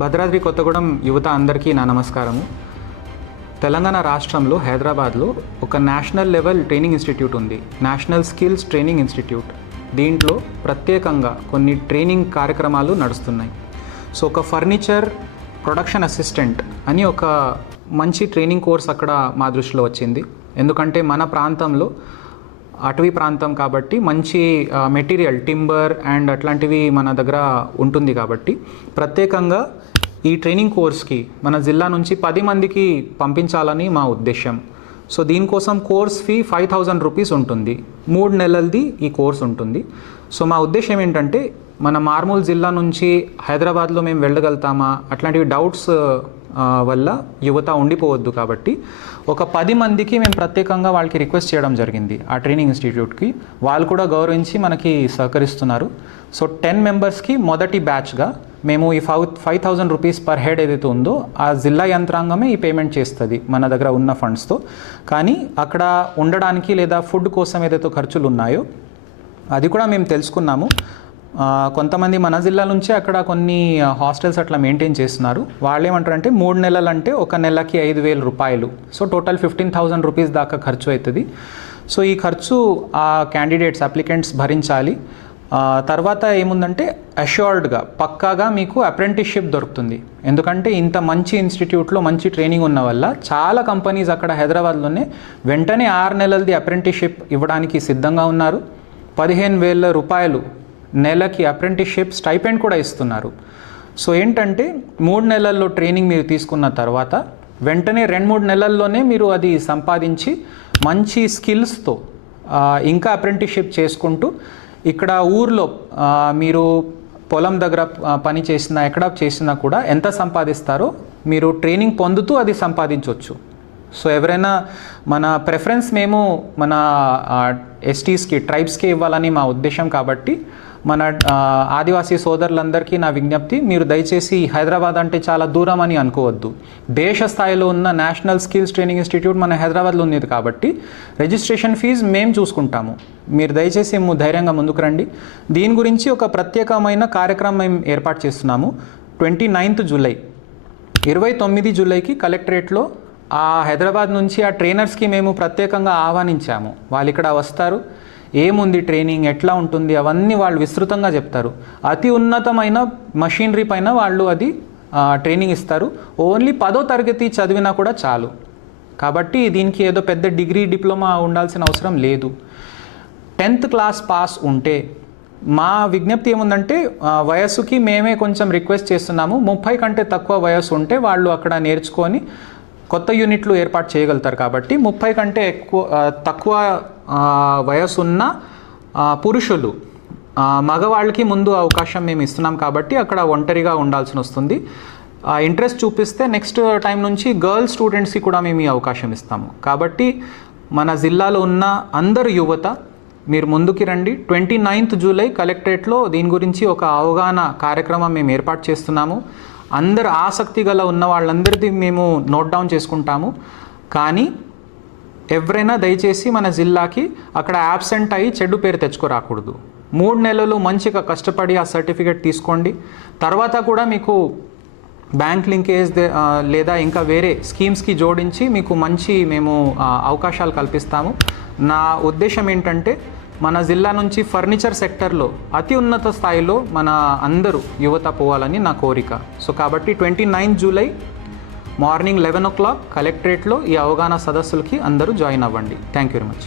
భద్రాద్రి కొత్తగూడెం యువత అందరికీ నా నమస్కారము. తెలంగాణ రాష్ట్రంలో హైదరాబాద్లో ఒక నేషనల్ లెవెల్ ట్రైనింగ్ ఇన్స్టిట్యూట్ ఉంది, నేషనల్ స్కిల్స్ ట్రైనింగ్ ఇన్స్టిట్యూట్. దీంట్లో ప్రత్యేకంగా కొన్ని ట్రైనింగ్ కార్యక్రమాలు నడుస్తున్నాయి. సో ఒక ఫర్నిచర్ ప్రొడక్షన్ అసిస్టెంట్ అని ఒక మంచి ట్రైనింగ్ కోర్స్ అక్కడ మా దృష్టిలో వచ్చింది. ఎందుకంటే మన ప్రాంతంలో అటవీ ప్రాంతం కాబట్టి మంచి మెటీరియల్ టింబర్ అండ్ అట్లాంటివి మన దగ్గర ఉంటుంది కాబట్టి ప్రత్యేకంగా ఈ ట్రైనింగ్ కోర్స్కి మన జిల్లా నుంచి 10 మందికి పంపించాలని మా ఉద్దేశం. సో దీనికోసం కోర్స్ ఫీ 5,000 రూపీస్ ఉంటుంది. 3 నెలలది ఈ కోర్స్ ఉంటుంది. సో మా ఉద్దేశం ఏంటంటే మన మార్మూల్ జిల్లా నుంచి హైదరాబాద్లో మేము వెళ్ళగలుగుతామా అట్లాంటివి డౌట్స్ వల్ల యువత ఉండిపోవద్దు కాబట్టి ఒక 10 మందికి మేము ప్రత్యేకంగా వాళ్ళకి రిక్వెస్ట్ చేయడం జరిగింది ఆ ట్రైనింగ్ ఇన్స్టిట్యూట్కి. వాళ్ళు కూడా గౌరవించి మనకి సహకరిస్తున్నారు. సో 10 మెంబర్స్కి మొదటి బ్యాచ్గా మేము ఈ 5,000 రూపీస్ పర్ హెడ్ ఏదైతే ఉందో ఆ జిల్లా యంత్రాంగమే ఈ పేమెంట్ చేస్తుంది మన దగ్గర ఉన్న ఫండ్స్తో. కానీ అక్కడ ఉండడానికి లేదా ఫుడ్ కోసం ఏదైతే ఖర్చులు ఉన్నాయో అది కూడా మేము తెలుసుకున్నాము. కొంతమంది మన జిల్లా నుంచే అక్కడ కొన్ని హాస్టల్స్ అట్లా మెయింటైన్ చేస్తున్నారు. వాళ్ళు ఏమంటారంటే 3 నెలలు అంటే ఒక నెలకి 5,000 రూపాయలు. సో టోటల్ 15,000 రూపీస్ దాకా ఖర్చు అవుతుంది. సో ఈ ఖర్చు ఆ క్యాండిడేట్స్ అప్లికెంట్స్ భరించాలి. తర్వాత ఏముందంటే అష్యూర్డ్గా పక్కాగా మీకు అప్రెంటిస్షిప్ దొరుకుతుంది. ఎందుకంటే ఇంత మంచి ఇన్స్టిట్యూట్లో మంచి ట్రైనింగ్ ఉన్న వల్ల చాలా కంపెనీస్ అక్కడ హైదరాబాద్లోనే వెంటనే 6 నెలలది అప్రెంటిస్షిప్ ఇవ్వడానికి సిద్ధంగా ఉన్నారు. 15,000 రూపాయలు నెలకి అప్రెంటిస్షిప్ స్టైపెండ్ కూడా ఇస్తున్నారు. సో ఏంటంటే 3 నెలల్లో ట్రైనింగ్ మీరు తీసుకున్న తర్వాత వెంటనే 2-3 నెలల్లోనే మీరు అది సంపాదించి మంచి స్కిల్స్తో ఇంకా అప్రెంటిస్షిప్ చేసుకుంటూ ఇక్కడ ఊర్లో మీరు పొలం దగ్గర పని చేసినా ఎక్కడ చేసినా కూడా ఎంత సంపాదిస్తారో మీరు ట్రైనింగ్ పొందుతూ అది సంపాదించవచ్చు. సో ఎవరైనా మన ప్రిఫరెన్స్ మేము మన ఎస్టీస్కి ట్రైబ్స్కి ఇవ్వాలని మా ఉద్దేశం కాబట్టి మన ఆదివాసీ సోదరులందరికీ నా విజ్ఞప్తి, మీరు దయచేసి హైదరాబాద్ అంటే చాలా దూరం అని అనుకోవద్దు. దేశ స్థాయిలో ఉన్న నేషనల్ స్కిల్స్ ట్రైనింగ్ ఇన్స్టిట్యూట్ మన హైదరాబాద్లో ఉంది కాబట్టి రిజిస్ట్రేషన్ ఫీజు మేము చూసుకుంటాము. మీరు దయచేసి ధైర్యంగా ముందుకు రండి. దీని గురించి ఒక ప్రత్యేకమైన కార్యక్రమం మేము ఏర్పాటు చేస్తున్నాము. 29th జూలై 29 జూలైకి కలెక్టరేట్లో ఆ హైదరాబాద్ నుంచి ఆ ట్రైనర్స్కి మేము ప్రత్యేకంగా ఆహ్వానించాము. వాళ్ళు ఇక్కడ వస్తారు, ఏముంది ట్రైనింగ్ ఎట్లా ఉంటుంది అవన్నీ వాళ్ళు విస్తృతంగా చెప్తారు. అతి ఉన్నతమైన మషీనరీ పైన వాళ్ళు అది ట్రైనింగ్ ఇస్తారు. ఓన్లీ 10వ తరగతి చదివినా కూడా చాలు. కాబట్టి దీనికి ఏదో పెద్ద డిగ్రీ డిప్లొమా ఉండాల్సిన అవసరం లేదు. 10th క్లాస్ పాస్ ఉంటే మా విజ్ఞప్తి ఏముందంటే వయస్సుకి మేమే కొంచెం రిక్వెస్ట్ చేస్తున్నాము. 30 కంటే తక్కువ వయస్సు ఉంటే వాళ్ళు అక్కడ నేర్చుకొని కొత్త యూనిట్లు ఏర్పాటు చేయగలుగుతారు. కాబట్టి 30 కంటే తక్కువ వయసు ఉన్న పురుషులు మగవాళ్ళకి ముందు అవకాశం మేము ఇస్తున్నాం కాబట్టి అక్కడ ఒంటరిగా ఉండాల్సి వస్తుంది. ఇంట్రెస్ట్ చూపిస్తే నెక్స్ట్ టైం నుంచి గర్ల్స్ స్టూడెంట్స్కి కూడా మేము ఈ అవకాశం ఇస్తాము. కాబట్టి మన జిల్లాలో ఉన్న అందరు యువత మీరు ముందుకి రండి. 29th జూలై కలెక్టరేట్లో దీని గురించి ఒక అవగాహన కార్యక్రమం మేము ఏర్పాటు చేస్తున్నాము. అందరు ఆసక్తి గల ఉన్న వాళ్ళందరిది మేము నోట్ డౌన్ చేసుకుంటాము. కానీ ఎవరైనా దయచేసి మన జిల్లాకి అక్కడ యాబ్సెంట్ అయ్యి చెడ్డు పేరు తెచ్చుకోరాకూడదు. 3 నెలలు మంచిగా కష్టపడి ఆ సర్టిఫికేట్ తీసుకోండి. తర్వాత కూడా మీకు బ్యాంక్ లింకేజ్ లేదా ఇంకా వేరే స్కీమ్స్కి జోడించి మీకు మంచి మేము అవకాశాలు కల్పిస్తాము. నా ఉద్దేశం ఏంటంటే మన జిల్లా నుంచి ఫర్నిచర్ సెక్టర్లో అతి ఉన్నత స్థాయిలో మన అందరూ యువత పోవాలని నా కోరిక. సో కాబట్టి 29th జూలై మార్నింగ్ 11 o'clock కలెక్టరేట్లో ఈ అవగాహన సదస్సులకి అందరూ జాయిన్ అవ్వండి. Thank you very much.